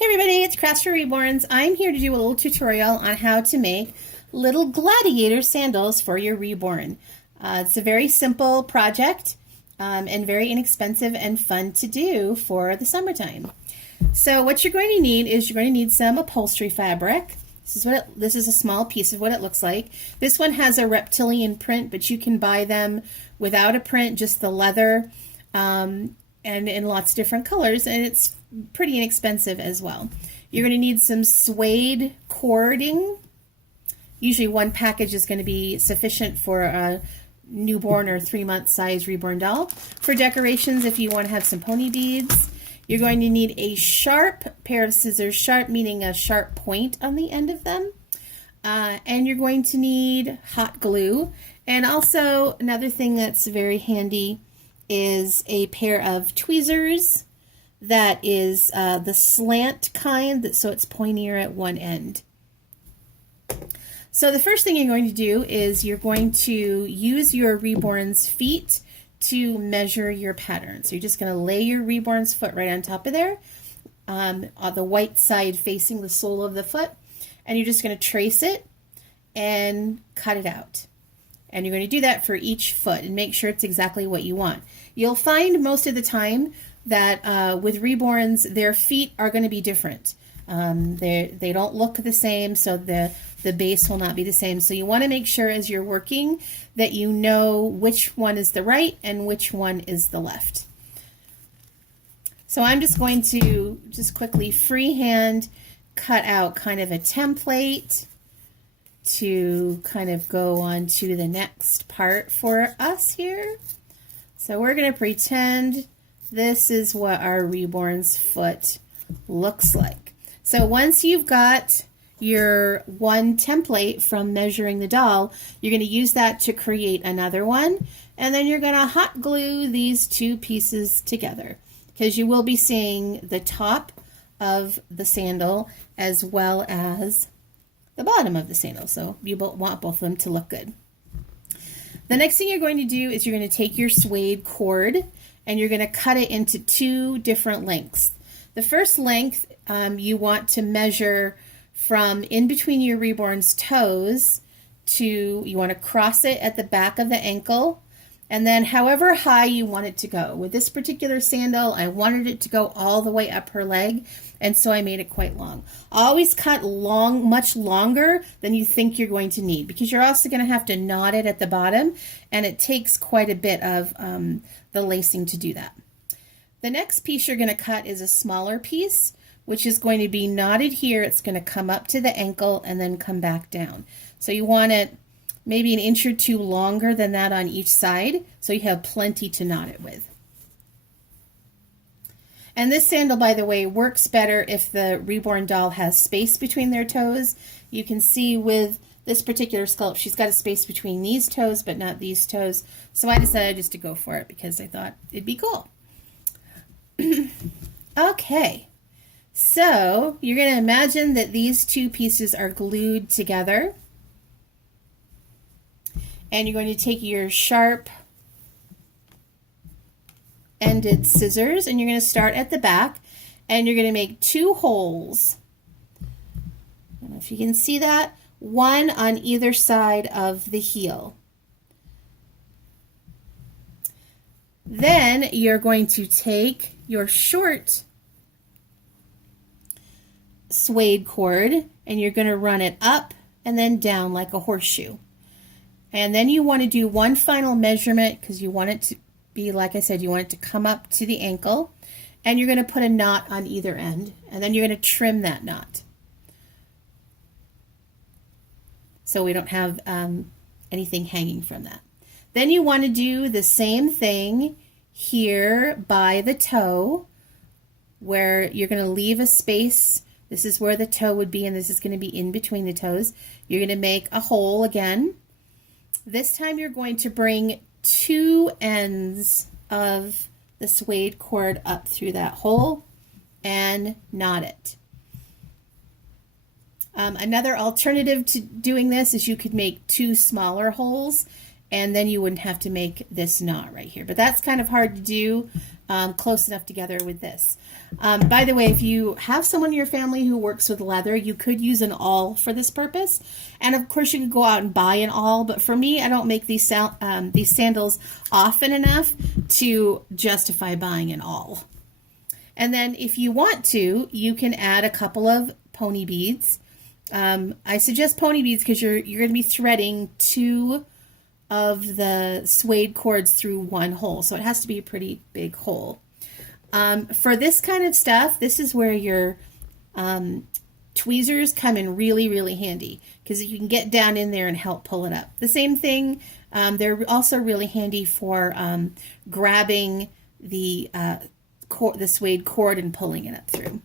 Hey everybody, it's Crafts for Reborns. I'm here to do a little tutorial on how to make little gladiator sandals for your reborn. It's a very simple project and very inexpensive and fun to do for the summertime. So what you're going to need is you're going to need some upholstery fabric. This is a small piece of what it looks like. This one has a reptilian print, but you can buy them without a print, just the leather, and in lots of different colors, and it's pretty inexpensive as well. You're going to need some suede cording. Usually one package is going to be sufficient for a newborn or 3-month size reborn doll. For decorations, if you want to have some pony beads, you're going to need a sharp pair of scissors, sharp meaning a sharp point on the end of them. And you're going to need hot glue. And also another thing that's very handy is a pair of tweezers that is the slant kind, so it's pointier at one end. So the first thing you're going to do is you're going to use your reborn's feet to measure your pattern. So you're just going to lay your reborn's foot right on top of there, on the white side facing the sole of the foot, and you're just going to trace it and cut it out. And you're going to do that for each foot and make sure it's exactly what you want. You'll find most of the time that with reborns, their feet are going to be different. They don't look the same, so the base will not be the same. So you want to make sure as you're working that you know which one is the right and which one is the left. So I'm just going to quickly freehand cut out kind of a template to kind of go on to the next part for us here. So we're going to pretend this is what our reborn's foot looks like. So once you've got your one template from measuring the doll, you're going to use that to create another one, and then you're going to hot glue these two pieces together because you will be seeing the top of the sandal as well as the bottom of the sandal, so you want both of them to look good. The next thing you're going to do is you're going to take your suede cord and you're going to cut it into 2 different lengths. The first length you want to measure from in between your reborn's toes you want to cross it at the back of the ankle, and then however high you want it to go. With this particular sandal, I wanted it to go all the way up her leg, and so I made it quite long. Always cut much longer than you think you're going to need, because you're also going to have to knot it at the bottom, and it takes quite a bit of the lacing to do that. The next piece you're going to cut is a smaller piece, which is going to be knotted here. It's going to come up to the ankle and then come back down. So you want it maybe 1 inch or 2 longer than that on each side, so you have plenty to knot it with. And this sandal, by the way, works better if the reborn doll has space between their toes. You can see with this particular sculpt, she's got a space between these toes, but not these toes. So I decided just to go for it because I thought it'd be cool. Okay, so you're going to imagine that these 2 pieces are glued together. And you're going to take your sharp ended scissors and you're going to start at the back and you're going to make 2 holes. I don't know if you can see that. 1 on either side of the heel. Then you're going to take your short suede cord and you're going to run it up and then down like a horseshoe. And then you want to do one final measurement because you want it to be, like I said, you want it to come up to the ankle. And you're going to put a knot on either end. And then you're going to trim that knot, so we don't have anything hanging from that. Then you want to do the same thing here by the toe, where you're going to leave a space. This is where the toe would be, and this is going to be in between the toes. You're going to make a hole again. This time you're going to bring 2 ends of the suede cord up through that hole and knot it. Another alternative to doing this is you could make 2 smaller holes and then you wouldn't have to make this knot right here. But that's kind of hard to do close enough together with this. By the way, if you have someone in your family who works with leather, you could use an awl for this purpose. And of course, you could go out and buy an awl. But for me, I don't make these sandals often enough to justify buying an awl. And then if you want to, you can add a couple of pony beads. I suggest pony beads because you're going to be threading 2 of the suede cords through one hole. So it has to be a pretty big hole. For this kind of stuff, this is where your tweezers come in really, really handy because you can get down in there and help pull it up. The same thing, they're also really handy for grabbing the suede cord and pulling it up through.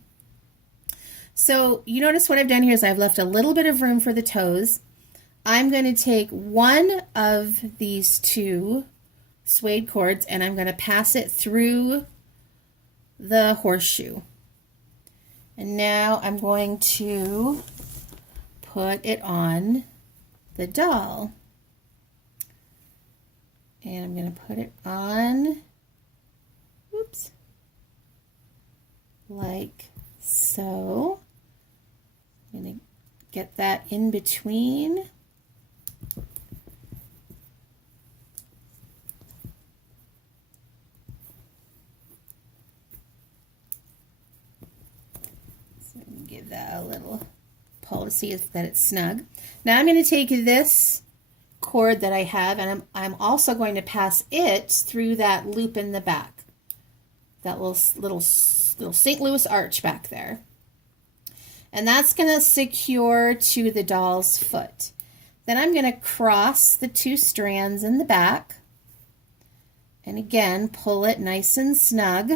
So you notice what I've done here is I've left a little bit of room for the toes. I'm going to take one of these 2 suede cords and I'm going to pass it through the horseshoe. And now I'm going to put it on the doll. And I'm going to put it on, oops, like so. I'm going to get that in between. So give that a little pull to see that it's snug. Now I'm going to take this cord that I have and I'm also going to pass it through that loop in the back. That little St. Louis arch back there. And that's going to secure to the doll's foot. Then I'm going to cross the 2 strands in the back. And again, pull it nice and snug.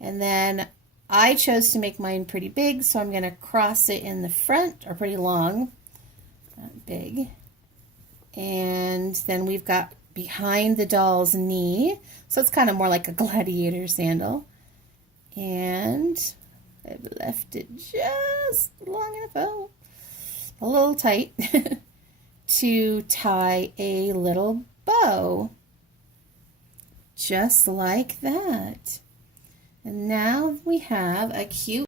And then I chose to make mine pretty big, so I'm going to cross it in the front, or pretty long, not big. And then we've got behind the doll's knee. So it's kind of more like a gladiator sandal. And I've left it just long enough, oh, a little tight, to tie a little bow. Just like that. And now we have a cute